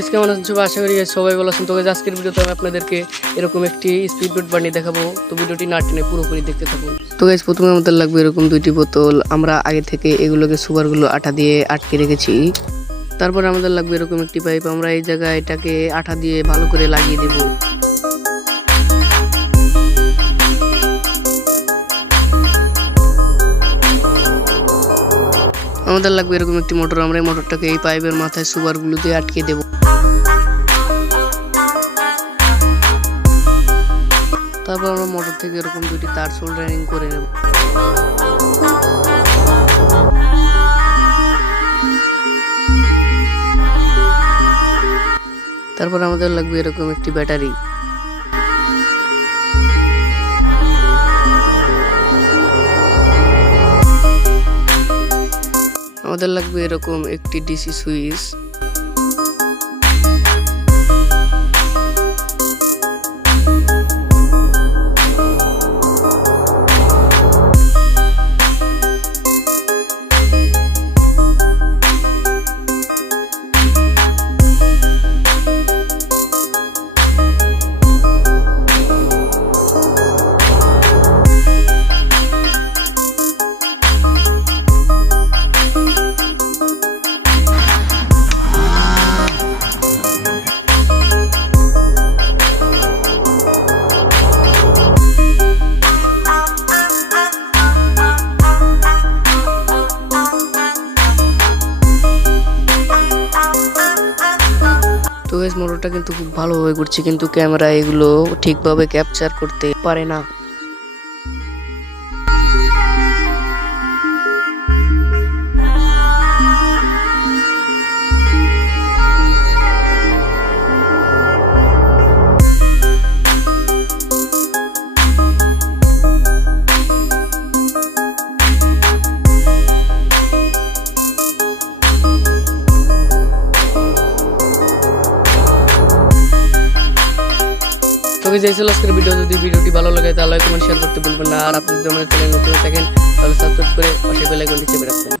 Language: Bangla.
গাইস কেমন আছেন সবাই? আশা করি সবাই ভালো আছেন। তো গাইস আজকের ভিডিওতে আমি আপনাদেরকে এরকম একটি স্পিড বোট বানিয়ে দেখাবো। তো ভিডিওটি না টেনে পুরোপুরি দেখতে থাকুন। তো গাইস প্রথমে আমাদের লাগবে এরকম দুইটি বোতল। আমরা আগে থেকে এগুলোকে সুপারগুলো আঠা দিয়ে আটকে রেখেছি। তারপর আমাদের লাগবে এরকম একটি পাইপ। আমরা এই জায়গায় এটাকে আঠা দিয়ে ভালো করে লাগিয়ে দেব। আমাদের লাগবে এরকম একটি মোটর। আমরা এই মোটরটাকে এই পাইপের মাথায় সুপারগুলো দিয়ে আটকে দেব। তারপর আমরা মোটর থেকে এরকম দুটি তার সোল্ডারিং করে নেব। তারপর আমাদের লাগবে এরকম একটি ব্যাটারি। আমাদের লাগবে এরকম একটি ডিসি সুইচ। তো গাইস মোটরটা কিন্তু খুব ভালোভাবে ঘুরছে, কিন্তু ক্যামেরা এগুলো ঠিকভাবে ক্যাপচার করতে পারে না। তো গাইস এই ছিল আজকের ভিডিও। যদি ভিডিওটি ভালো লাগে তাহলে লাইক কমেন্ট শেয়ার করতে ভুলবেন না। আর আপনি যদি আমাদের চ্যানেল নতুন থাকেন তাহলে সাবস্ক্রাইব করে পাশে বেল আইকনটি চেপে রাখবেন।